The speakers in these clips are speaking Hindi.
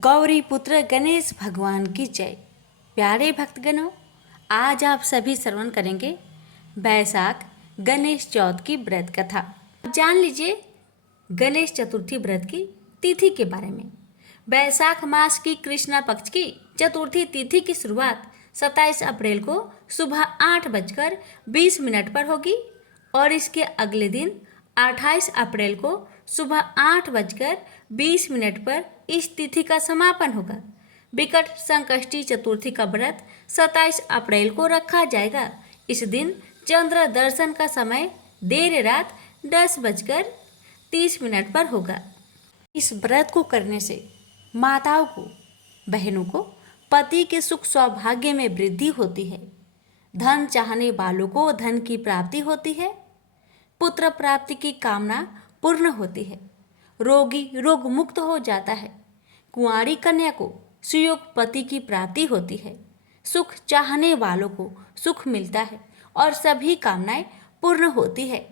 गौरी पुत्र गणेश भगवान की जय। प्यारे भक्तगणों, आज आप सभी श्रवण करेंगे बैसाख गणेश चौथ की व्रत कथा। जान लीजिए गणेश चतुर्थी व्रत की तिथि के बारे में। बैसाख मास की कृष्णा पक्ष की चतुर्थी तिथि की शुरुआत 27 अप्रैल को सुबह 8:20 पर होगी और इसके अगले दिन 28 अप्रैल को सुबह 8:20 पर इस तिथि का समापन होगा। विकट संकष्टी चतुर्थी का व्रत 27 अप्रैल को रखा जाएगा। इस दिन चंद्र दर्शन का समय देर रात 10:30 पर होगा। इस व्रत को करने से माताओं को, बहनों को पति के सुख सौभाग्य में वृद्धि होती है। धन चाहने वालों को धन की प्राप्ति होती है। पुत्र प्राप्ति की कामना पूर्ण होती है। रोगी रोग मुक्त हो जाता है। कुंवारी कन्या को सुयोग पति की प्राप्ति होती है। सुख चाहने वालों को सुख मिलता है और सभी कामनाएं पूर्ण होती है।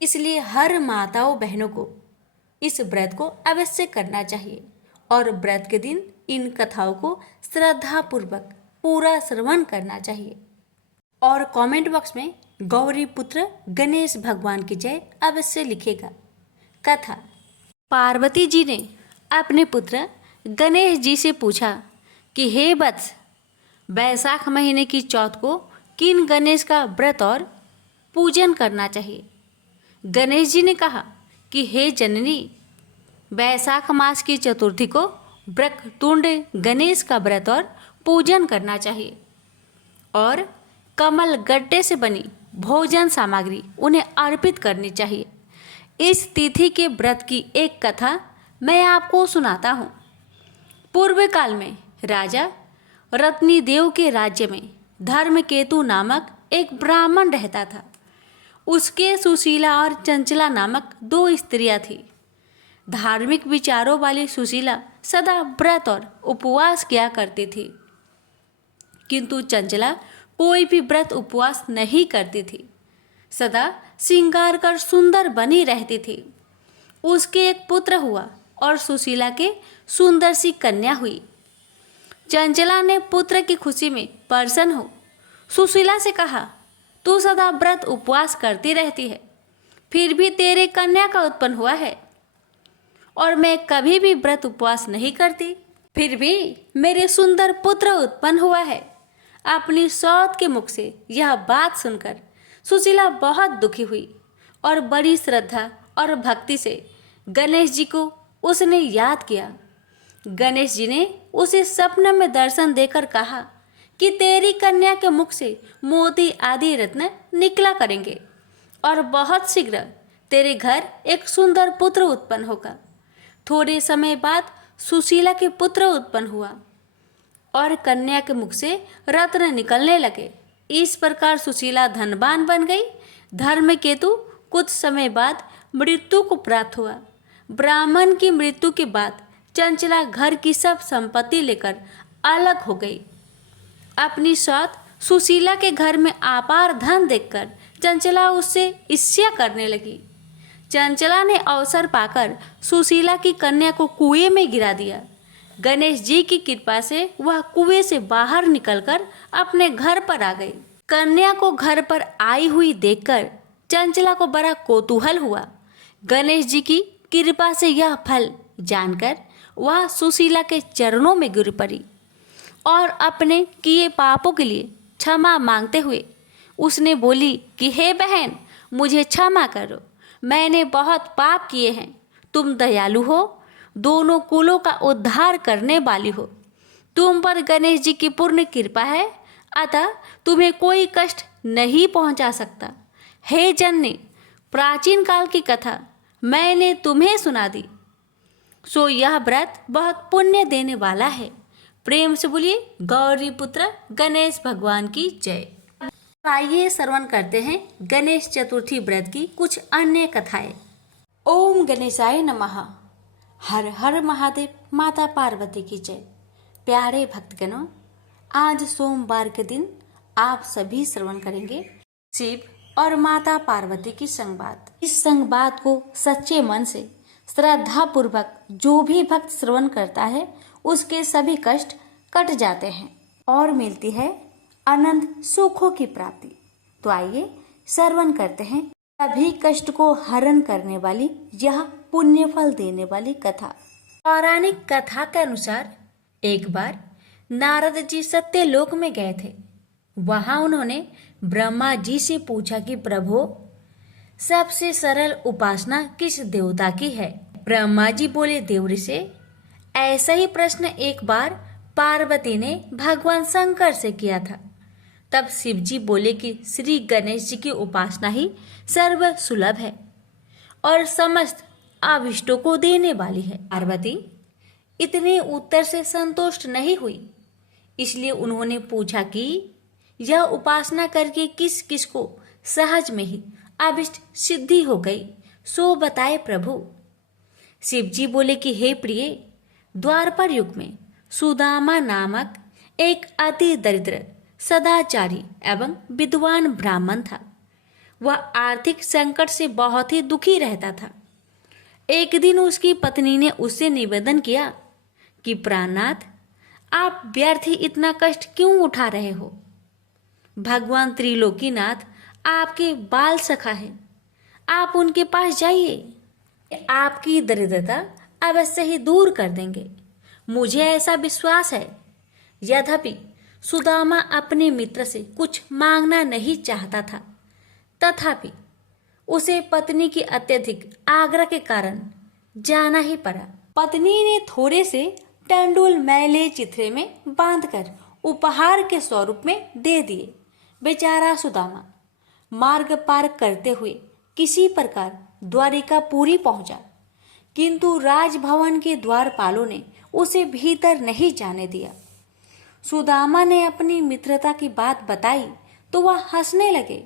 इसलिए हर माताओं बहनों को इस व्रत को अवश्य करना चाहिए और व्रत के दिन इन कथाओं को श्रद्धापूर्वक पूरा श्रवण करना चाहिए और कमेंट बॉक्स में गौरी पुत्र गणेश भगवान की जय अवश्य लिखेगा। कथा। पार्वती जी ने अपने पुत्र गणेश जी से पूछा कि हे वत्स, बैसाख महीने की चौथ को किन गणेश का व्रत और पूजन करना चाहिए। गणेश जी ने कहा कि हे जननी, बैसाख मास की चतुर्थी को वक्रतुंड गणेश का व्रत और पूजन करना चाहिए और कमल गट्टे से बनी भोजन सामग्री उन्हें अर्पित करनी चाहिए। इस तिथि के व्रत की एक कथा मैं आपको सुनाता हूँ। पूर्व काल में राजा रत्नीदेव के राज्य में धर्मकेतु नामक एक ब्राह्मण रहता था। उसके सुशीला और चंचला नामक 2 स्त्रियां थीं। धार्मिक विचारों वाली सुशीला सदा व्रत और उपवास किया करती थी, किंतु चंचला कोई भी व्रत उपवास नहीं करती थी। सदा श्रृंगार कर सुंदर बनी रहती थी। उसके एक पुत्र हुआ और सुशीला के सुंदर सी कन्या हुई। चंचला ने पुत्र की खुशी में प्रसन्न हो सुशीला से कहा, तू सदा व्रत उपवास करती रहती है, फिर भी तेरे कन्या का उत्पन्न हुआ है और मैं कभी भी व्रत उपवास नहीं करती, फिर भी मेरे सुंदर पुत्र उत्पन्न हुआ है। अपनी सौत के मुख से यह बात सुनकर सुशीला बहुत दुखी हुई और बड़ी श्रद्धा और भक्ति से गणेश जी को उसने याद किया। गणेश जी ने उसे स्वप्न में दर्शन देकर कहा कि तेरी कन्या के मुख से मोती आदि रत्न निकला करेंगे और बहुत शीघ्र तेरे घर एक सुंदर पुत्र उत्पन्न होगा। थोड़े समय बाद सुशीला के पुत्र उत्पन्न हुआ और कन्या के मुख से रत्न निकलने लगे। इस प्रकार सुशीला धनवान बन गई। धर्मकेतु कुछ समय बाद मृत्यु को प्राप्त हुआ। ब्राह्मण की मृत्यु के बाद चंचला घर की सब संपत्ति लेकर अलग हो गई। अपनी सौत सुशीला के घर में अपार धन देखकर चंचला उससे ईर्ष्या करने लगी। चंचला ने अवसर पाकर सुशीला की कन्या को कुएं में गिरा दिया। गणेश जी की कृपा से वह कुएं से बाहर निकलकर अपने घर पर आ गई। कन्या को घर पर आई हुई देखकर चंचला को बड़ा कौतूहल हुआ। गणेश जी की कृपा से यह फल जानकर वह सुशीला के चरणों में गिर पड़ी और अपने किए पापों के लिए क्षमा मांगते हुए उसने बोली कि हे बहन, मुझे क्षमा करो, मैंने बहुत पाप किए हैं। तुम दयालु हो, दोनों कुलों का उद्धार करने वाली हो। तुम पर गणेश जी की पूर्ण कृपा है, अतः तुम्हें कोई कष्ट नहीं पहुंचा सकता। हे जननी, प्राचीन काल की कथा मैंने तुम्हें सुना दी, सो यह व्रत बहुत पुण्य देने वाला है। प्रेम से बोलिए गौरी पुत्र गणेश भगवान की जय। आइए श्रवण करते हैं गणेश चतुर्थी व्रत की कुछ अन्य कथाएं। ओम गणेशाय नमः। हर हर महादेव। माता पार्वती की जय। प्यारे भक्तगणों, आज सोमवार के दिन आप सभी श्रवण करेंगे शिव और माता पार्वती की संवाद। इस संवाद को सच्चे मन से श्रद्धा पूर्वक जो भी भक्त श्रवण करता है उसके सभी कष्ट कट जाते हैं और मिलती है अनंत सुखों की प्राप्ति। तो आइए श्रवण करते हैं सभी कष्ट को हरण करने वाली यह पुण्य फल देने वाली कथा। पौराणिक कथा के अनुसार एक बार नारद जी सत्यलोक में गए थे। वहां उन्होंने ब्रह्मा जी से पूछा कि प्रभु, सबसे सरल उपासना किस देवता की है? ब्रह्मा जी बोले, देव से। ऐसा ही प्रश्न एक बार पार्वती ने भगवान शंकर से किया था। तब शिव जी बोले कि श्री गणेश जी की उपासना ही सर्व सुलभ है और समस्त अभिष्टों को देने वाली है। पार्वती इतने उत्तर से संतुष्ट नहीं हुई, इसलिए उन्होंने पूछा कि यह उपासना करके किस किस को सहज में ही अभिष्ट सिद्धि हो गई, सो बताए प्रभु। शिव जी बोले कि हे प्रिय, द्वापर युग में सुदामा नामक एक अति दरिद्र, सदाचारी एवं विद्वान ब्राह्मण था। वह आर्थिक संकट से बहुत ही दुखी रहता था। एक दिन उसकी पत्नी ने उससे निवेदन किया कि प्राणनाथ, आप व्यर्थ ही इतना कष्ट क्यों उठा रहे हो? भगवान त्रिलोकीनाथ आपके बाल सखा है, आप उनके पास जाइए, आपकी दरिद्रता अवश्य ही दूर कर देंगे, मुझे ऐसा विश्वास है। यद्यपि सुदामा अपने मित्र से कुछ मांगना नहीं चाहता था, तथापि उसे पत्नी की अत्यधिक आग्रह के कारण जाना ही पड़ा। पत्नी ने थोड़े से टंडूल मैले चिथड़े में बांधकर उपहार के स्वरूप में दे दिए। बेचारा सुदामा मार्ग पार करते हुए किसी प्रकार द्वारिकापुरी पहुंचा, किंतु राजभवन के द्वारपालों ने उसे भीतर नहीं जाने दिया। सुदामा ने अपनी मित्रता की बात बताई तो वह हंसने लगे,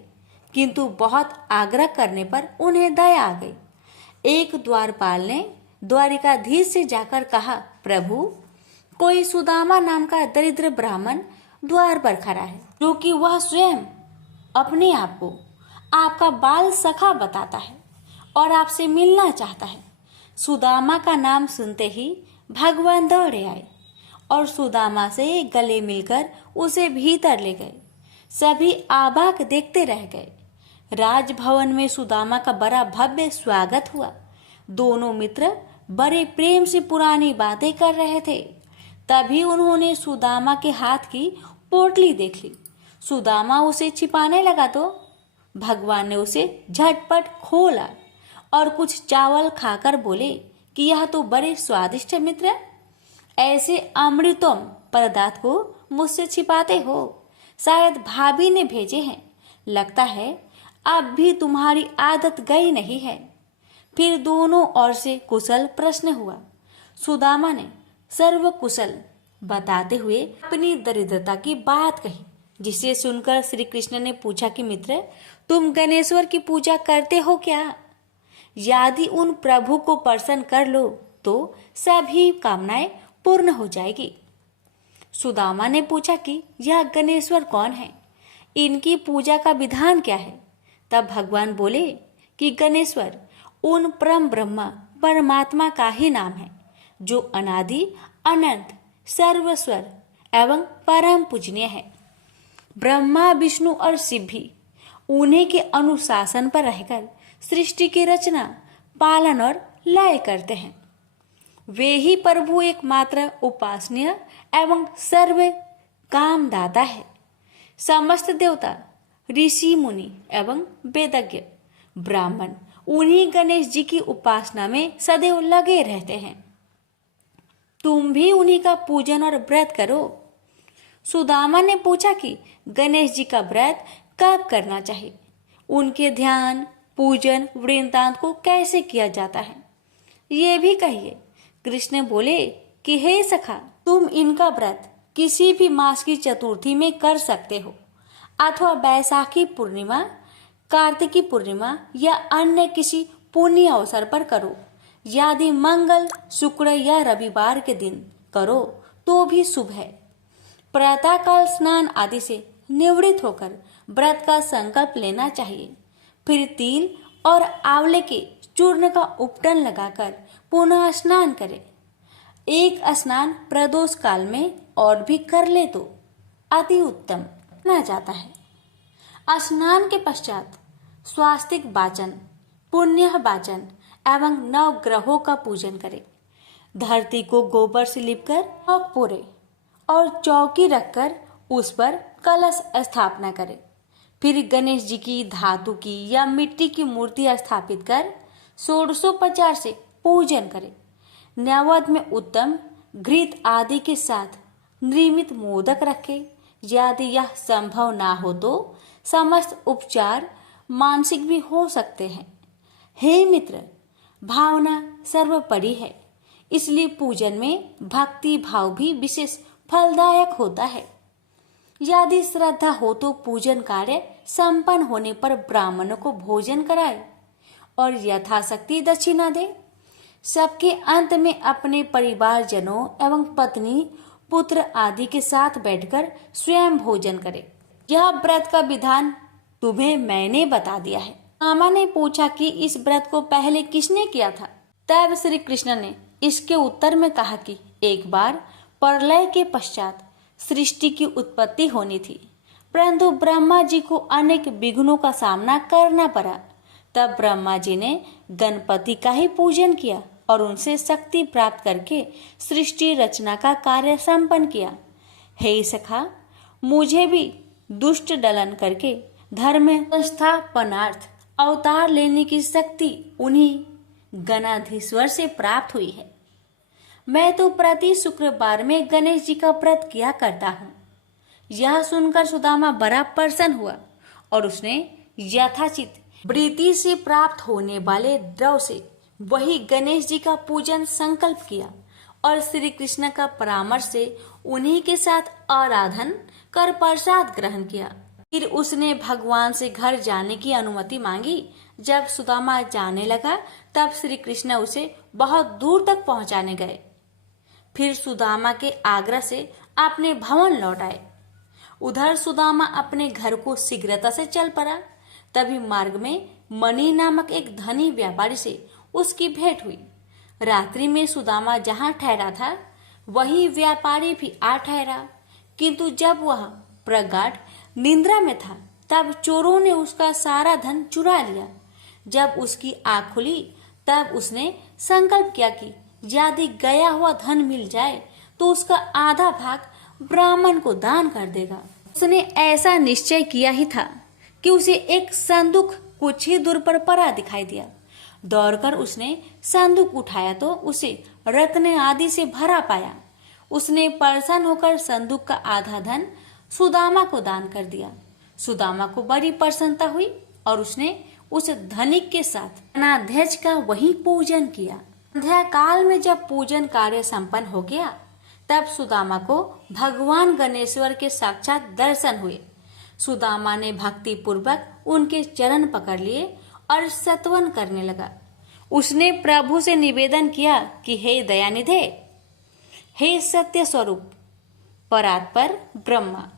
किंतु बहुत आग्रह करने पर उन्हें दया आ गई। एक द्वारपाल ने द्वारिकाधीश से जाकर कहा, प्रभु, कोई सुदामा नाम का दरिद्र ब्राह्मण द्वार पर खड़ा है, जो कि वह स्वयं अपने आप को आपका बाल सखा बताता है और आपसे मिलना चाहता है। सुदामा का नाम सुनते ही भगवान दौड़े आए और सुदामा से गले मिलकर उसे भीतर ले गए। सभी आबाक देखते रह गए। राजभवन में सुदामा का बड़ा भव्य स्वागत हुआ। दोनों मित्र बड़े प्रेम से पुरानी बातें कर रहे थे। तभी उन्होंने सुदामा के हाथ की पोटली देख ली। सुदामा उसे छिपाने लगा तो भगवान ने उसे झटपट खोला और कुछ चावल खाकर बोले कि यह तो बड़े स्वादिष्ट है मित्र, ऐसे अमृतम पदार्थ को मुझसे छिपाते हो? शायद भाभी ने भेजे हैं, लगता है अब भी तुम्हारी आदत गई नहीं है। फिर दोनों ओर से कुशल प्रश्न हुआ। सुदामा ने सर्व कुशल बताते हुए अपनी दरिद्रता की बात कही, जिसे सुनकर श्री कृष्ण ने पूछा कि मित्र, तुम गणेश्वर की पूजा करते हो क्या? यदि उन प्रभु को प्रसन्न कर लो तो सभी कामनाएं पूर्ण हो जाएगी। सुदामा ने पूछा कि यह गणेश्वर कौन है, इनकी पूजा का विधान क्या है? तब भगवान बोले कि गणेश्वर उन परम ब्रह्मा परमात्मा का ही नाम है, जो अनादि अनंत सर्वस्वर एवं परम पूजनीय है। ब्रह्मा विष्णु और शिव भी उन्हीं के अनुशासन पर रहकर सृष्टि की रचना, पालन और लय करते हैं। वे ही प्रभु एकमात्र उपासनीय एवं सर्व कामदाता है। समस्त देवता, ऋषि मुनि एवं वेदज्ञ ब्राह्मण उन्हीं गणेश जी की उपासना में सदैव लगे रहते हैं। तुम भी उन्हीं का पूजन और व्रत करो। सुदामा ने पूछा कि गणेश जी का व्रत कब करना चाहिए, उनके ध्यान, पूजन, वृंदांत को कैसे किया जाता है, ये भी कहिए। कृष्ण बोले कि हे सखा, तुम इनका व्रत किसी भी मास की चतुर्थी में कर सकते हो, अथवा बैसाखी पूर्णिमा, कार्तिकी पूर्णिमा या अन्य किसी पुण्य अवसर पर करो। यदि मंगल, शुक्र या रविवार के दिन करो तो भी शुभ है। प्रातःकाल स्नान आदि से निवृत्त होकर व्रत का संकल्प लेना चाहिए। फिर तिल और आंवले के चूर्ण का उपटन लगाकर पुनः स्नान करें। एक स्नान प्रदोष काल में और भी कर ले तो अति उत्तम माना जाता है। स्नान के पश्चात स्वास्तिक वाचन, पुण्य वाचन एवं नव ग्रहों का पूजन करें। धरती को गोबर से लिपकर चौक पोरे और चौकी रखकर उस पर कलश स्थापना करें। फिर गणेश जी की धातु की या मिट्टी की मूर्ति स्थापित कर षोडशोपचार से पूजन करें। नैवेद्य में उत्तम घृत आदि के साथ निर्मित मोदक रखें। यदि यह संभव ना हो तो समस्त उपचार मानसिक भी हो सकते हैं। हे मित्र, भावना सर्वोपरि है, इसलिए पूजन में भक्ति भाव भी विशेष फलदायक होता है। यदि श्रद्धा हो तो पूजन कार्य संपन्न होने पर ब्राह्मणों को भोजन कराए और यथाशक्ति दक्षिणा दे। सबके अंत में अपने परिवारजनों एवं पत्नी, पुत्र आदि के साथ बैठकर स्वयं भोजन करे। यह व्रत का विधान तुम्हें मैंने बता दिया है। मामा ने पूछा कि इस व्रत को पहले किसने किया था? तब श्री कृष्ण ने इसके उत्तर में कहा कि एक बार प्रलय के पश्चात सृष्टि की उत्पत्ति होनी थी, परंतु ब्रह्मा जी को अनेक विघ्नों का सामना करना पड़ा। तब ब्रह्मा जी ने गणपति का ही पूजन किया और उनसे शक्ति प्राप्त करके सृष्टि रचना का कार्य संपन्न किया। हे सखा, मुझे भी दुष्ट दलन करके धर्म संस्थापनार्थ अवतार लेने की शक्ति उन्हीं गणाधीश्वर से प्राप्त हुई है। मैं तो प्रति शुक्रवार में गणेश जी का व्रत किया करता हूँ। यह सुनकर सुदामा बड़ा प्रसन्न हुआ और उसने यथाचित वृत्ति से प्राप्त होने वाले द्रव्य से वही गणेश जी का पूजन संकल्प किया और श्री कृष्ण का परामर्श से उन्हीं के साथ आराधन कर प्रसाद ग्रहण किया। फिर उसने भगवान से घर जाने की अनुमति मांगी। जब सुदामा जाने लगा तब श्री कृष्ण उसे बहुत दूर तक पहुंचाने गए। फिर सुदामा के आग्रह से अपने भवन लौट आए। उधर सुदामा अपने घर को शीघ्रता से चल पड़ा। तभी मार्ग में मणि नामक एक धनी व्यापारी से उसकी भेंट हुई। रात्रि में सुदामा जहाँ ठहरा था वही व्यापारी भी आ ठहरा, किंतु जब वह प्रगाढ़ निंद्रा में था तब चोरों ने उसका सारा धन चुरा लिया। जब उसकी आँख खुली तब उसने संकल्प किया कि यदि गया हुआ धन मिल जाए तो उसका आधा भाग ब्राह्मण को दान कर देगा। उसने ऐसा निश्चय किया ही था कि उसे एक संदूक कुछ ही दूर पर पड़ा दिखाई दिया। दौड़कर उसने संदूक उठाया तो उसे रत्न आदि से भरा पाया। उसने प्रसन्न होकर संदूक का आधा धन सुदामा को दान कर दिया। सुदामा को बड़ी प्रसन्नता हुई और उसने उस धनिक के साथ गणाध्यक्ष का वही पूजन किया। संध्या काल में जब पूजन कार्य संपन्न हो गया तब सुदामा को भगवान गणेश्वर के साक्षात दर्शन हुए। सुदामा ने भक्ति पूर्वक उनके चरण पकड़ लिए और स्तवन करने लगा। उसने प्रभु से निवेदन किया कि हे दयानिधे, हे सत्य स्वरूप परात्पर ब्रह्मा,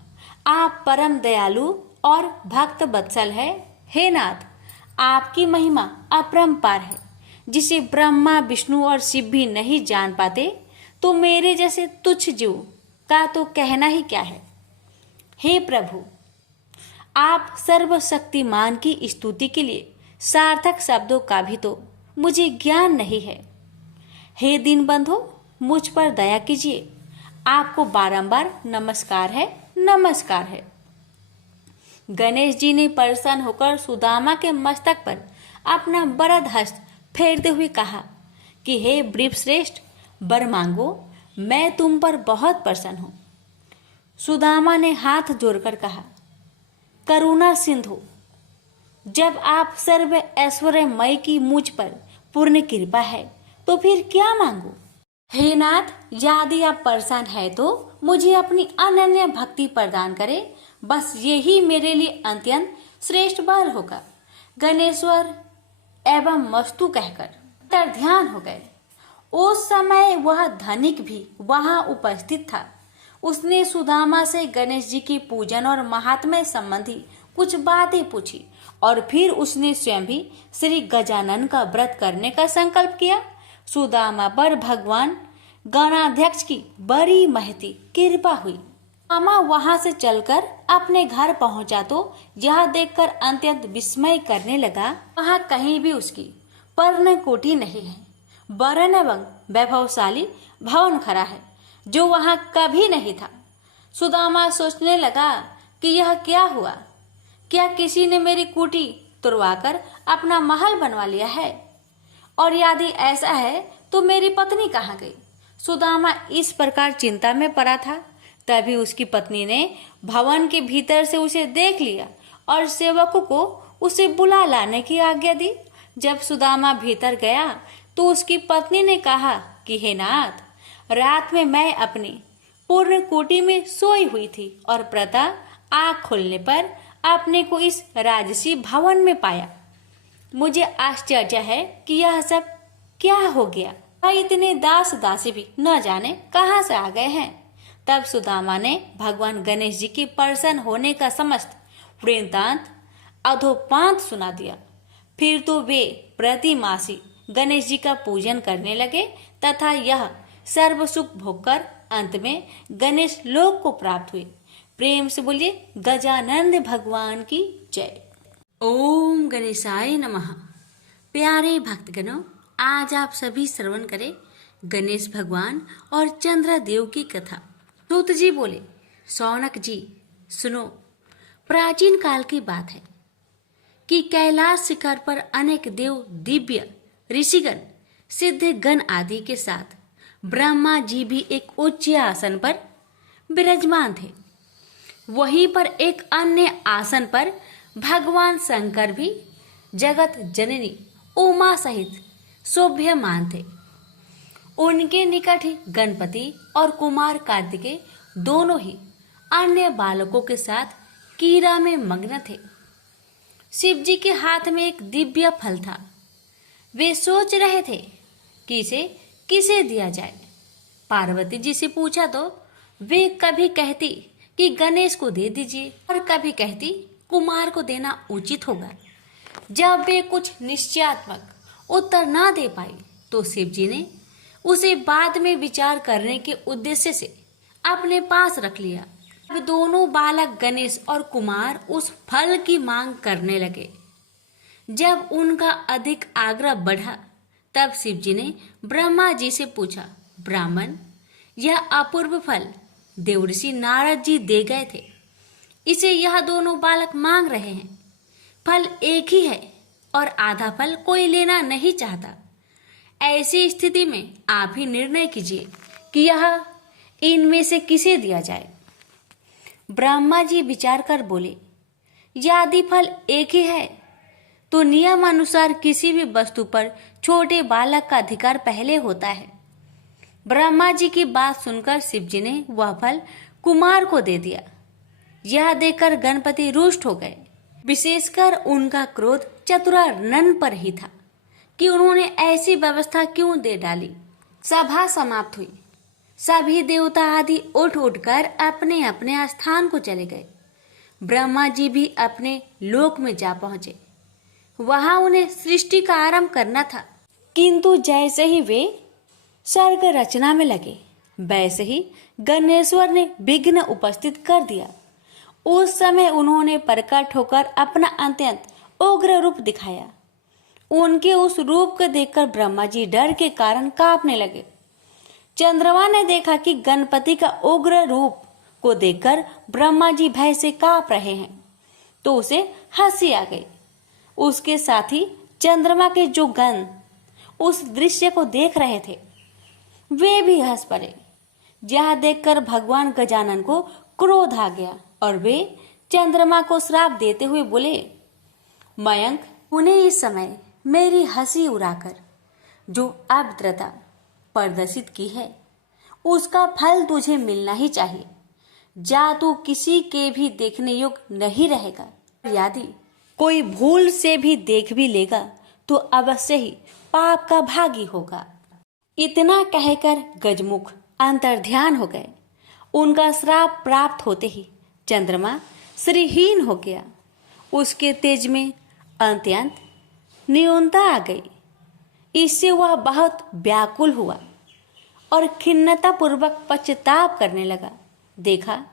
आप परम दयालु और भक्त वत्सल है। हे नाथ, आपकी महिमा अपरंपार है, जिसे ब्रह्मा, विष्णु और शिव भी नहीं जान पाते, तो मेरे जैसे तुच्छ जीव का तो कहना ही क्या है। हे प्रभु, आप सर्वशक्तिमान की स्तुति के लिए सार्थक शब्दों का भी तो मुझे ज्ञान नहीं है। हे दीनबंधो, मुझ पर दया कीजिए। आपको बारंबार नमस्कार है, नमस्कार है। गणेश जी ने प्रसन्न होकर सुदामा के मस्तक पर अपना वरद हस्त फेरते हुए कहा कि हे वृषश्रेष्ठ, वर मांगो, मैं तुम पर बहुत प्रसन्न हूँ। सुदामा ने हाथ जोड़कर कहा, करुणा सिंधु, जब आप सर्व ऐश्वर्यमय की मुझ पर पूर्ण कृपा है तो फिर क्या मांगू। हे नाथ, यदि आप प्रसन्न है तो मुझे अपनी अनन्य भक्ति प्रदान करे। बस यही मेरे लिए अत्यंत श्रेष्ठ वर होगा। गणेश्वर एवं मस्तु कहकर तर ध्यान हो गए। उस समय वह धनिक भी वहां उपस्थित था। उसने सुदामा से गणेश जी के पूजन और महात्म्य संबंधी कुछ बातें पूछी और फिर उसने स्वयं भी श्री गजानन का व्रत करने का संकल्प किया। सुदामा पर भगवान गणाध्यक्ष की बड़ी महती कृपा हुई। मामा वहां से चलकर अपने घर पहुंचा तो यह देखकर अत्यंत विस्मय करने लगा, वहां कहीं भी उसकी पर्ण कोठी नहीं है, वरन एवं वैभवशाली भवन खड़ा है जो वहां कभी नहीं था। सुदामा सोचने लगा कि यह क्या हुआ, क्या किसी ने मेरी कुटी तुड़वाकर अपना महल बनवा लिया है, और यदि ऐसा है तो मेरी पत्नी कहाँ गई। सुदामा इस प्रकार चिंता में पड़ा था, तभी उसकी पत्नी ने भवन के भीतर से उसे देख लिया और सेवकों को उसे बुला लाने की आज्ञा दी। जब सुदामा भीतर गया तो उसकी पत्नी ने कहा कि हे नाथ, रात में मैं अपनी पूर्ण कोठी में सोई हुई थी और प्रातः आँख खोलने पर अपने को इस राजसी भवन में पाया। मुझे आश्चर्य है कि यह सब क्या हो गया, इतने दास दासी भी न जाने कहाँ से आ गए हैं। तब सुदामा ने भगवान गणेश जी के प्रसन्न होने का समस्त वृत्तांत अधोपांत सुना दिया। फिर तो वे प्रतिमासी गणेश जी का पूजन करने लगे तथा यह सर्व सुख भोगकर अंत में गणेश लोक को प्राप्त हुए। प्रेम से बोलिए गजानंद भगवान की जय। ओम गणेशाय नमः। प्यारे भक्तगणों, आज आप सभी श्रवण करें गणेश भगवान और चंद्रा देव की कथा। सूत जी बोले, शौनक जी सुनो, प्राचीन काल की बात है कि कैलाश शिखर पर अनेक देव, दिव्य ऋषिगण, सिद्ध गण आदि के साथ ब्रह्मा जी भी एक उच्च आसन पर विराजमान थे। वहीं पर एक अन्य आसन पर भगवान शंकर भी जगत जननी उमा सहित शोभ्यमान थे। उनके निकट ही गणपति और कुमार कार्तिकेय दोनों ही अन्य बालकों के साथ कीड़ा में मग्न थे। शिव जी के हाथ में एक दिव्य फल था। वे सोच रहे थे कि इसे किसे दिया जाए। पार्वती जी से पूछा तो वे कभी कहती कि गणेश को दे दीजिए और कभी कहती कुमार को देना उचित होगा। जब वे कुछ निश्चयात्मक उत्तर ना दे पाई तो शिव जी ने उसे बाद में विचार करने के उद्देश्य से अपने पास रख लिया। अब दोनों बालक गणेश और कुमार उस फल की मांग करने लगे। जब उनका अधिक आग्रह बढ़ा तब शिव जी ने ब्रह्मा जी से पूछा, ब्राह्मण, यह अपूर्व फल देवर्षि नारद जी दे गए थे, इसे यह दोनों बालक मांग रहे हैं। फल एक ही है और आधा फल कोई लेना नहीं चाहता। ऐसी स्थिति में आप ही निर्णय कीजिए कि यह इनमें से किसे दिया जाए। ब्रह्मा जी विचार कर बोले, यदि फल एक ही है तो नियम अनुसार किसी भी वस्तु पर छोटे बालक का अधिकार पहले होता है। ब्रह्मा जी की बात सुनकर शिव जी ने वह फल कुमार को दे दिया। यह देखकर गणपति रुष्ट हो गए। विशेषकर उनका क्रोध चतुरानन पर ही था कि उन्होंने ऐसी व्यवस्था क्यों दे डाली। सभा समाप्त हुई। सभी देवता आदि उठ उठकर अपने अपने स्थान को चले गए। ब्रह्मा जी भी अपने लोक में जा पहुंचे। वहां उन्हें सृष्टि का आरंभ करना था, किंतु जैसे ही वे सर्ग रचना में लगे वैसे ही गणेश्वर ने विघ्न उपस्थित कर दिया। उस समय उन्होंने प्रकट होकर अपना अत्यंत उग्र रूप दिखाया। उनके उस रूप को देखकर ब्रह्मा जी डर के कारण कांपने लगे। चंद्रमा ने देखा कि गणपति का उग्र रूप को देखकर ब्रह्मा जी भय से कांप रहे हैं तो उसे हंसी आ गई। उसके साथ ही चंद्रमा के जो गण उस दृश्य को देख रहे थे वे भी हंस पड़े। यह देखकर भगवान गजानन को क्रोध आ गया और वे चंद्रमा को श्राप देते हुए बोले, मयंक, उन्हें इस समय मेरी हंसी उड़ाकर जो अभद्रता प्रदर्शित की है उसका फल तुझे मिलना ही चाहिए। जा तू किसी के भी देखने योग्य नहीं रहेगा। यदि कोई भूल से भी देख भी लेगा तो अवश्य ही पाप का भागी होगा। इतना कहकर गजमुख अंतर्ध्यान हो गए। उनका श्राप प्राप्त होते ही चंद्रमा श्रीहीन हो गया। उसके तेज में अत्यंत न्यूनता आ गई। इससे वह बहुत व्याकुल हुआ और खिन्नता पूर्वक पश्चाताप करने लगा। देखा,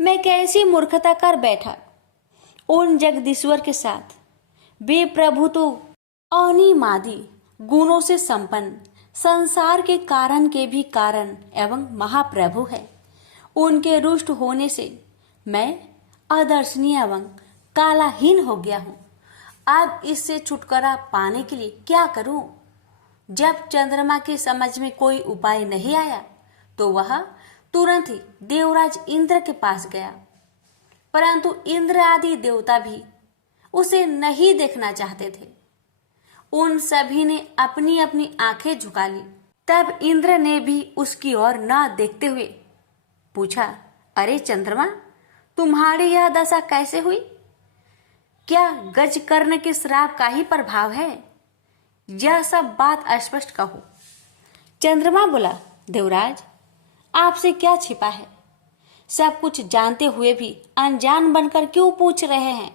मैं कैसी मूर्खता कर बैठा उन जगदीश्वर के साथ। वे प्रभु तो अनिमादि गुणों से संपन्न, संसार के कारण के भी कारण एवं महाप्रभु है। उनके रुष्ट होने से मैं अदर्शनीय एवं कालाहीन हो गया हूँ। अब इससे छुटकारा पाने के लिए क्या करूं? जब चंद्रमा की समझ में कोई उपाय नहीं आया तो वह तुरंत ही देवराज इंद्र के पास गया, परंतु इंद्र आदि देवता भी उसे नहीं देखना चाहते थे। उन सभी ने अपनी अपनी आंखें झुका ली। तब इंद्र ने भी उसकी ओर न देखते हुए पूछा, अरे चंद्रमा, तुम्हारी यह दशा कैसे हुई? क्या गज कर्ण के श्राप का ही प्रभाव है? यह सब बात स्पष्ट कहो। चंद्रमा बोला, देवराज, आपसे क्या छिपा है? सब कुछ जानते हुए भी अनजान बनकर क्यों पूछ रहे हैं?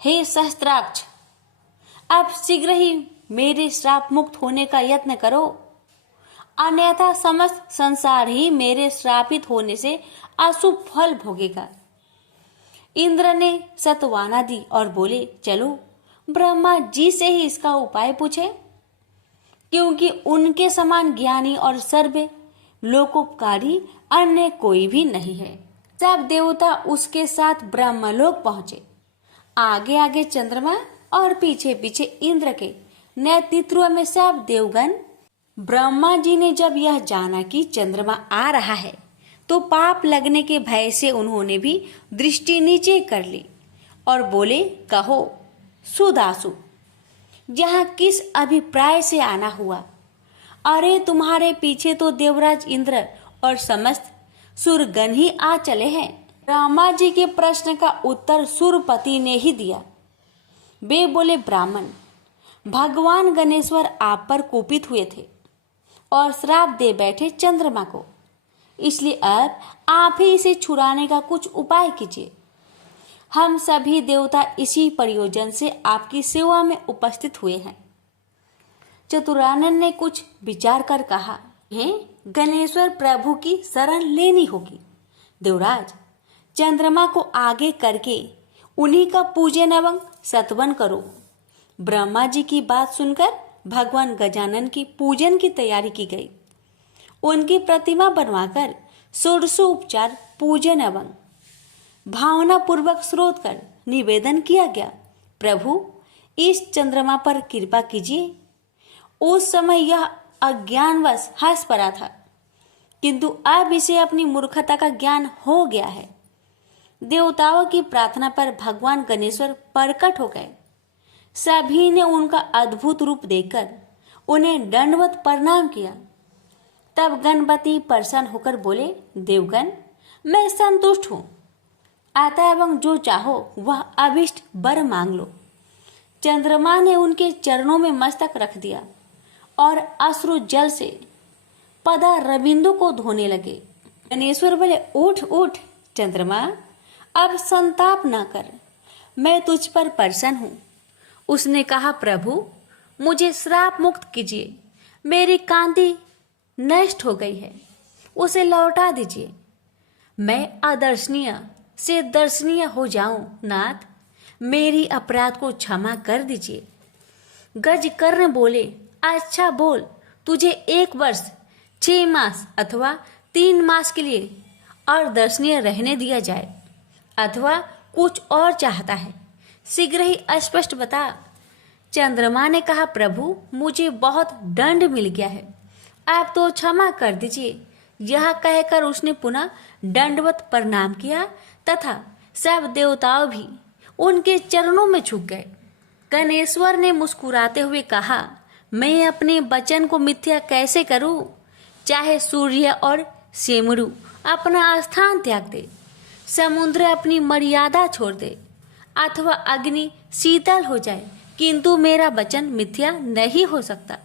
हे सहस्त्राक्ष, अब शीघ्र ही मेरे श्राप मुक्त होने का यत्न करो, अन्यथा समस्त संसार ही मेरे श्रापित होने से अशुभ फल भोगेगा। इंद्र ने सत्वाना दी और बोले, चलो ब्रह्मा जी से ही इसका उपाय पूछे, क्योंकि उनके समान ज्ञानी और सर्व लोकोपकारी अन्य कोई भी नहीं है। सब देवता उसके साथ ब्रह्मलोक पहुंचे। आगे आगे चंद्रमा और पीछे पीछे इंद्र के नेतृत्व में सब देवगण। ब्रह्मा जी ने जब यह जाना कि चंद्रमा आ रहा है तो पाप लगने के भय से उन्होंने भी दृष्टि नीचे कर ली और बोले, कहो सुदासु, यहाँ किस अभिप्राय से आना हुआ? अरे तुम्हारे पीछे तो देवराज इंद्र और समस्त सुरगण ही आ चले हैं। ब्रह्मा जी के प्रश्न का उत्तर सुरपति ने ही दिया। वे बोले, ब्राह्मण, भगवान गणेश्वर आप पर कुपित हुए थे और श्राप दे बैठे चंद्रमा को, इसलिए अब आप ही इसे छुड़ाने का कुछ उपाय कीजिए। हम सभी देवता इसी प्रयोजन से आपकी सेवा में उपस्थित हुए हैं। चतुरानन ने कुछ विचार कर कहा, हे गणेश्वर प्रभु की शरण लेनी होगी। देवराज, चंद्रमा को आगे करके उन्हीं का पूजन एवं सत्वन करो। ब्रह्मा जी की बात सुनकर भगवान गजानन की पूजन की तैयारी की गई। उनकी प्रतिमा बनवाकर षोडशोपचार पूजन एवं भावना पूर्वक स्रोत कर निवेदन किया गया, प्रभु इस चंद्रमा पर कृपा कीजिए। उस समय यह अज्ञानवश हंस पड़ा था, किंतु अब इसे अपनी मूर्खता का ज्ञान हो गया है। देवताओं की प्रार्थना पर भगवान गणेश्वर प्रकट हो गए। सभी ने उनका अद्भुत रूप देखकर उन्हें दंडवत प्रणाम किया। तब गणपति प्रसन्न होकर बोले, देवगण, मैं संतुष्ट हूँ, आता एवं जो चाहो वह अभिष्ट वर मांग लो। चंद्रमा ने उनके चरणों में मस्तक रख दिया और अश्रु जल से पदा रविंदु को धोने लगे। गणेश्वर बोले, उठ उठ चंद्रमा, अब संताप न कर, मैं तुझ पर प्रसन्न हूँ। उसने कहा, प्रभु मुझे श्राप मुक्त कीजिए, मेरी कांति नष्ट हो गई है, उसे लौटा दीजिए, मैं अदर्शनीय से दर्शनीय हो जाऊं। नाथ, मेरी अपराध को क्षमा कर दीजिए। गज कर्ण बोले, अच्छा बोल, तुझे 1 वर्ष 6 मास अथवा 3 मास के लिए अदर्शनीय रहने दिया जाए, अथवा कुछ और चाहता है, शीघ्र ही स्पष्ट बता। चंद्रमा ने कहा, प्रभु मुझे बहुत दंड मिल गया है, आप तो क्षमा कर दीजिए। यह कहकर उसने पुनः दंडवत प्रणाम किया तथा सब देवताओं भी उनके चरणों में झुक गए। गणेश्वर ने मुस्कुराते हुए कहा, मैं अपने वचन को मिथ्या कैसे करूं? चाहे सूर्य और सेमरु अपना स्थान त्याग दे, समुद्र अपनी मर्यादा छोड़ दे, अथवा अग्नि शीतल हो जाए, किंतु मेरा वचन मिथ्या नहीं हो सकता।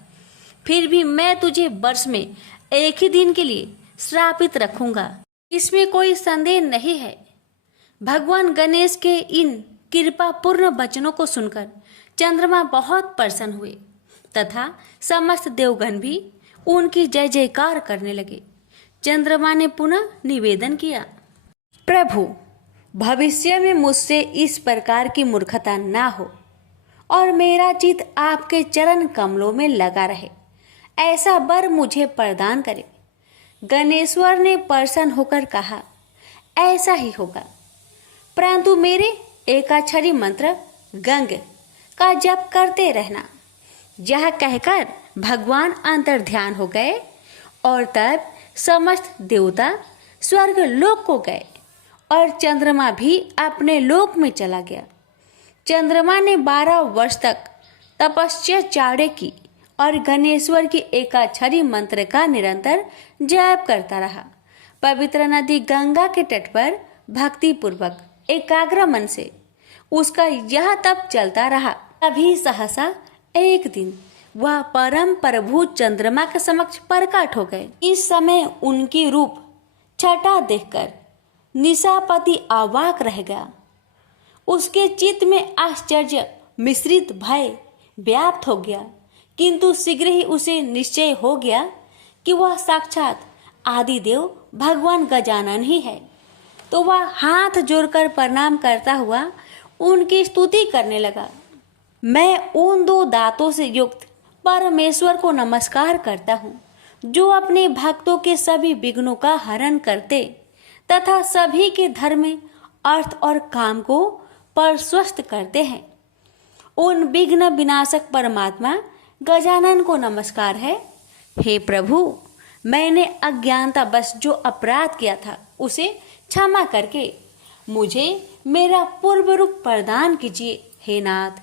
फिर भी मैं तुझे वर्ष में 1 ही दिन के लिए श्रापित रखूंगा, इसमें कोई संदेह नहीं है। भगवान गणेश के इन कृपा पूर्ण वचनों को सुनकर चंद्रमा बहुत प्रसन्न हुए तथा समस्त देवगण भी उनकी जय जयकार करने लगे। चंद्रमा ने पुनः निवेदन किया, प्रभु, भविष्य में मुझसे इस प्रकार की मूर्खता ना हो और मेरा चित्त आपके चरण कमलों में लगा रहे, ऐसा वर मुझे प्रदान करे। गणेश्वर ने प्रसन्न होकर कहा, ऐसा ही होगा, परंतु मेरे एकाक्षरी मंत्र गंग का जप करते रहना। यह कहकर भगवान अंतर्ध्यान हो गए और तब समस्त देवता स्वर्ग लोक को गए और चंद्रमा भी अपने लोक में चला गया। चंद्रमा ने 12 वर्ष तक तपस्या चाड़े की और गणेश्वर की एकाक्षरी मंत्र का निरंतर जप करता रहा। पवित्र नदी गंगा के तट पर भक्ति पूर्वक एकाग्र मन से उसका यह तप चलता रहा। तभी सहसा एक दिन वह परम प्रभु चंद्रमा के समक्ष प्रकट हो गए। इस समय उनकी रूप छटा देखकर निशापति अवाक रह गया। उसके चित्त में आश्चर्य मिश्रित भय व्याप्त हो गया, किंतु शीघ्र ही उसे निश्चय हो गया कि वह साक्षात आदिदेव भगवान गजानन ही है। तो वह हाथ जोड़कर प्रणाम करता हुआ उनकी स्तुति करने लगा। मैं उन 2 दांतों से युक्त परमेश्वर को नमस्कार करता हूँ, जो अपने भक्तों के सभी विघ्नों का हरण करते तथा सभी के धर्म, अर्थ और काम को प्रशस्त करते हैं। उन विघ्न विनाशक परमात्मा गजानन को नमस्कार है। हे प्रभु, मैंने अज्ञानता बस जो अपराध किया था उसे क्षमा करके मुझे मेरा पूर्व रूप प्रदान कीजिए। हे नाथ,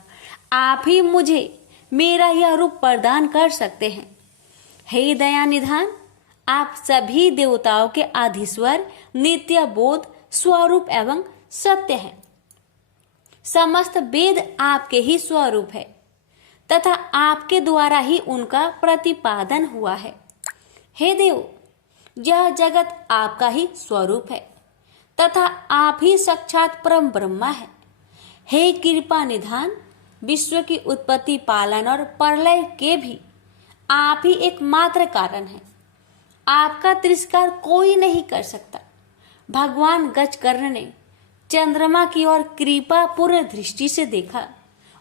आप ही मुझे मेरा यह रूप प्रदान कर सकते हैं। हे दया निधान, आप सभी देवताओं के आधीश्वर, नित्य बोध स्वरूप एवं सत्य हैं। समस्त वेद आपके ही स्वरूप है तथा आपके द्वारा ही उनका प्रतिपादन हुआ है। हे देव, यह जगत आपका ही स्वरूप है तथा आप ही साक्षात परम ब्रह्मा है। हे कृपा निधान, विश्व की उत्पत्ति, पालन और प्रलय के भी आप ही एकमात्र कारण है। आपका तिरस्कार कोई नहीं कर सकता। भगवान गजकर्ण ने चंद्रमा की ओर कृपा पूर्ण दृष्टि से देखा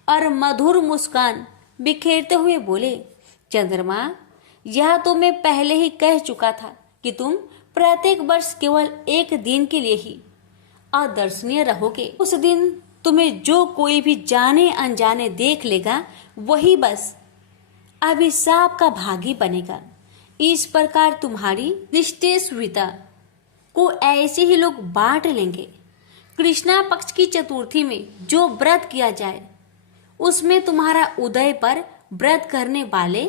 और मधुर मुस्कान बिखेरते हुए बोले, चंद्रमा, यह तो मैं पहले ही कह चुका था कि तुम प्रत्येक वर्ष केवल एक दिन के लिए ही अदर्शनीय रहोगे। उस दिन तुम्हें जो कोई भी जाने अनजाने देख लेगा वही बस अभिशाप का भागी बनेगा। इस प्रकार तुम्हारी निष्ठेषता को ऐसे ही लोग बांट लेंगे। कृष्णा पक्ष की चतुर्थी में जो व्रत किया जाए उसमें तुम्हारा उदय पर व्रत करने वाले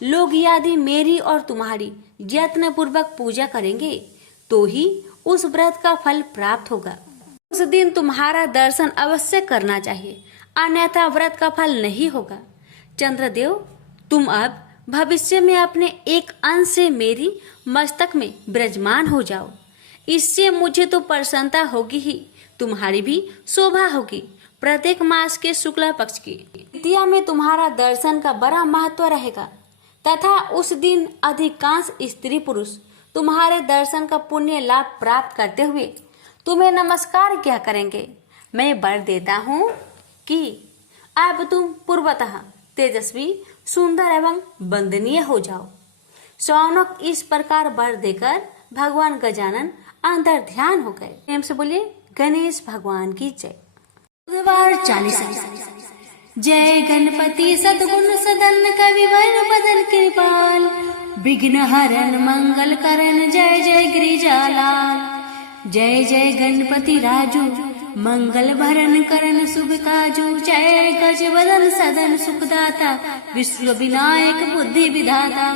लोग यदि मेरी और तुम्हारी यत्न पूर्वक पूजा करेंगे तो ही उस व्रत का फल प्राप्त होगा। उस दिन तुम्हारा दर्शन अवश्य करना चाहिए, अन्यथा व्रत का फल नहीं होगा। चंद्रदेव, तुम अब भविष्य में अपने एक अंश से मेरी मस्तक में विराजमान हो जाओ। इससे मुझे तो प्रसन्नता होगी ही, तुम्हारी भी शोभा होगी। प्रत्येक मास के शुक्ला पक्ष की तृतीया में तुम्हारा दर्शन का बड़ा महत्व रहेगा तथा उस दिन अधिकांश स्त्री पुरुष तुम्हारे दर्शन का पुण्य लाभ प्राप्त करते हुए तुम्हें नमस्कार क्या करेंगे। मैं वर देता हूँ कि अब तुम पूर्वतः तेजस्वी, सुंदर एवं वंदनीय हो जाओ। शौनक इस प्रकार वर देकर भगवान गजानन अंतर ध्यान हो गए। प्रेम से बोलिए गणेश भगवान की जय। बुधवार चालीसा। जय गणपति सद्गुण सदन कविवर बदन कृपाल, विघ्न हरण मंगल करण जय जय गिरिजालाल। जय जय गणपति राजू मंगल भरण करण शुभ काजू। जय गज बदन सदन सुखदाता, विश्व विनायक बुद्धि विधाता।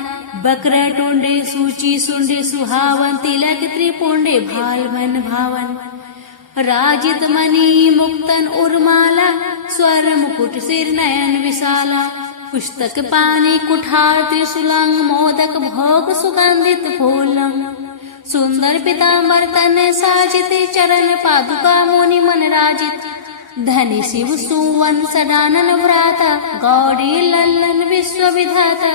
बक्र टोंडे सूची सुंडे सुहावन, तिलक त्रिपुंडे भाल मन भावन। राजित मणि मुक्तन उर्माला, स्वर मुकुट सिर नयन विशाला। पुस्तक पानी कुठार त्रिशूलंग, मोदक भोग सुगंधित फूलंग। सुंदर पीताम्बर तन साजित, चरण पादुका मुनि मन राजित। धनि शिव सुवन सदानन व्राता, गौरी लल्लन विश्व विधाता।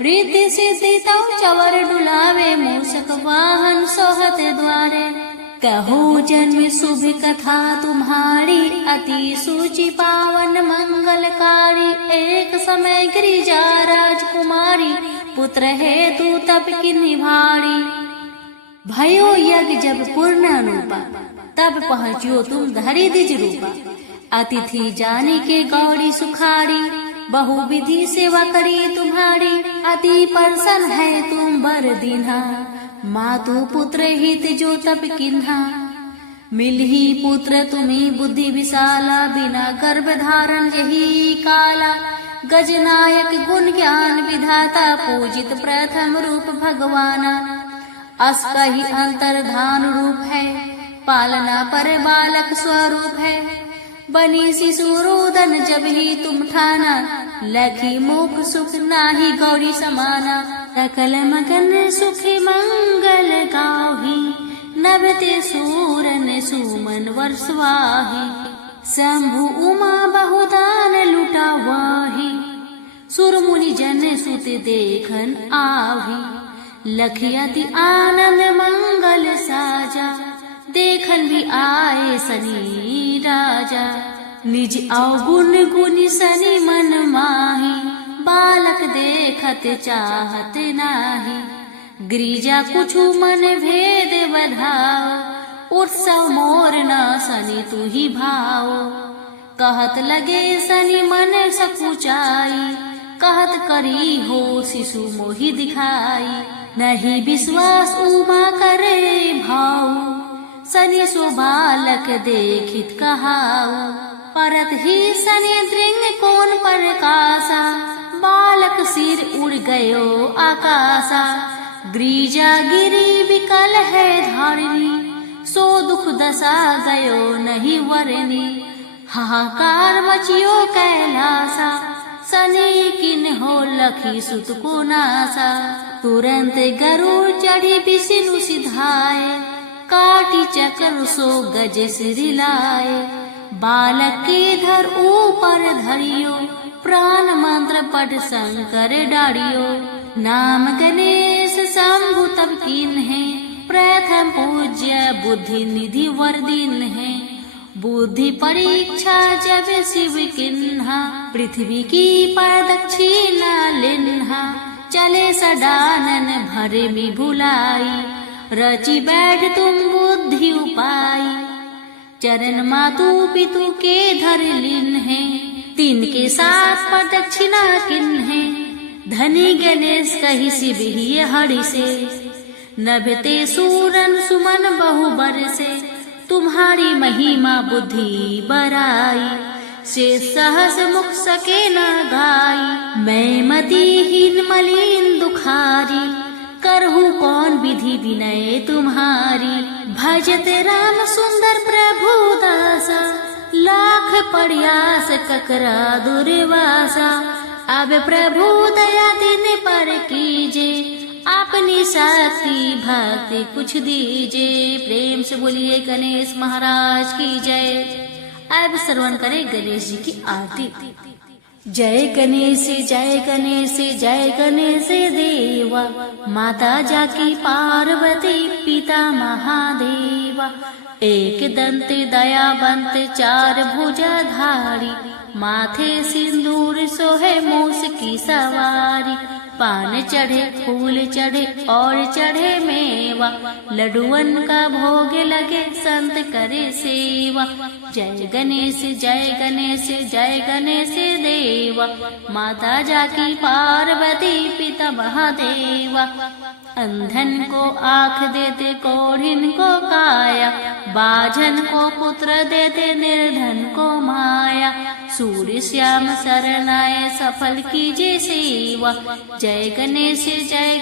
रिद्धि सिद्धि तौ चवर डुलावे, मूषक वाहन सोहत द्वारे। कहो जन्म शुभ कथा तुम्हारी, अति सूचि पावन मंगलकारी। एक समय गिरिजा राजकुमारी, पुत्र हेतु तप किन्ही भारी। भयो यज्ञ जब पूर्ण अनुपा, तब पहुँचियो तुम धरि द्विज रूपा। अतिथि जानी के गौरी सुखारी, बहु विधि सेवा करी तुम्हारी। अति प्रसन्न है तुम बर दीन्हा, मातु पुत्र हित जो तप किन्हा। मिलही पुत्र तुम्ही बुद्धि विशाला, बिना गर्भ धारण यही काला। गजनायक गुण ज्ञान विधाता, पूजित प्रथम रूप भगवाना। अस कही अंतर्धान रूप है, पालना पर बालक स्वरूप है। बनी शिशु रोदन जब ही तुम ठाना, लखी मुख सुख नाही गौरी समाना। सकल मगन सुखी मंगल गाही, नभते सूरन सुमन वर्षवाही। शंभु उमा बहुदान लुटावाही, सुर मुनि जन सुत देखन आही। लखियति आनंद मंगल साजा, देखन भी आए सनी राजा। निज अवगुण गुण सनी मन माही, बालक देखत चाहत नाही। गिरिजा कुछु मन भेद बधाओ, उत्सव मोर न सनी तू ही भाओ। कहत लगे सनी मन सकुचाई, कहत करी हो शिशु मोहि दिखाई। नहीं विश्वास उमा करे भाऊ, सनी सो बालक देखित कहाऊ। परत ही सनी दृंग कोन प्रकाशा, बालक सिर उड़ गयो आकाशा। गिरिजा गिरी विकल है धारिणी, सो दुख दशा गयो नहीं वरनी। हाहाकार मचियो कैलासा, सनी किन हो लखी सुत को नासा। तुरंत गरुड़ चढ़ी विष्णु सिधाए, काटी चक्र सो गज सिरिलाए। बालक के धर ऊपर धरियो, प्राण मंत्र पढ़ शंकर डारियो। नाम गणेश शंभु तब कीन है, प्रथम पूज्य बुद्धि निधि वर दीन है। बुद्धि परीक्षा जब शिव किन्हा, पृथ्वी की प्रदक्षिणा लिन्हा। चले सडानन भरे में भुलाई, रची बैठ तुम बुद्धि उपाई। चरण मातु पितु के धर लिन है, तीन के साथ प्रदक्षिणा किन है। धनी गणेश कही शिव ही हरि से, नभते सूरन सुमन बहु बरसे। तुम्हारी महिमा बुद्धि बराई, से सहस मुख सके न गाई। मैं मतिहीन मलिन दुखारी, करहूँ कौन विधि विनय तुम्हारी। भजत राम सुंदर प्रभु दासा, लाख प्रयास ककरा दुर्वासा। अब प्रभु दया दिन पर कीजे, अपनी शक्ति भक्ति कुछ दीजे। प्रेम से बोलिए गणेश महाराज की जय। अब श्रवण करें गणेश जी की आरती। जय गणेश जय गणेश जय गणेश देवा, माता जाकी पार्वती पिता महादेवा। एक दंत दयावंत चार भुजाधारी, माथे सिंदूर सोहे मूस की सवारी। पान चढ़े फूल चढ़े और चढ़े मेवा, लड्डुअन का भोग लगे संत करे सेवा। जय गणेश जय गणेश देवा, माता जाकी पार्वती पिता महादेवा। अंधन को आँख देते कोढ़िन को काया, बाझन को पुत्र देते निर्धन को माया। सूर्य श्याम शरणाए सफल कीजिए सेवा। जय गणेश जय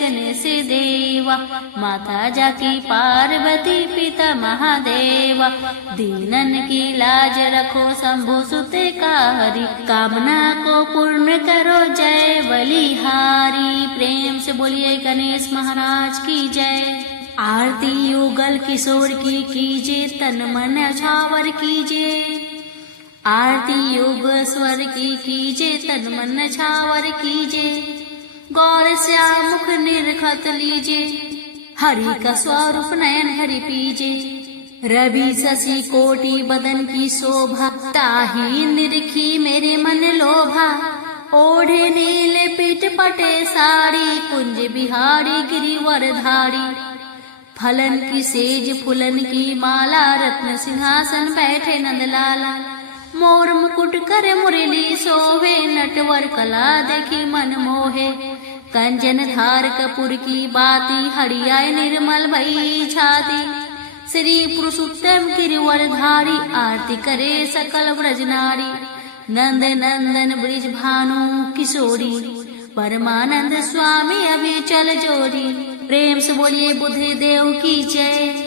गणेश देवा, माता जाकी पार्वती पिता महादेवा। दीनन की लाज रखो शंभु सुत कारी, कामना को पूर्ण करो जय बलिहारी। प्रेम से बोलिए गणेश महाराज की जय। आरती युगल किशोर की कीजिए, तन मन छावर कीजिए। आरती योग स्वर की कीजे, तन मन छावर कीजे, गौर श्याम मुख निरखत लीजे, हरि का स्वरूप नयन हरि पीजे, रवि शशि कोटि बदन की शोभा, ताही निरखी मेरे मन लोभा, ओढ़े नील पीठ पटे साड़ी, कुंज बिहारी गिरिवर धारी, फलन की सेज फुलन की माला, रत्न सिंहासन बैठे नंदलाला, मोर मुकुट कर मुरली सोहे, नटवर कला देखी मन मोहे, कंचन धार कपूर की बाती, हरियाय निर्मल भई छाती, श्री पुरुषोत्तम गिरिवर धारी, आरती करे सकल ब्रज नारी, नंद नंदन ब्रिज भानु किशोरी, परमानंद स्वामी अभी चल जोरी, प्रेम से बोलिए बुद्ध देव की जय।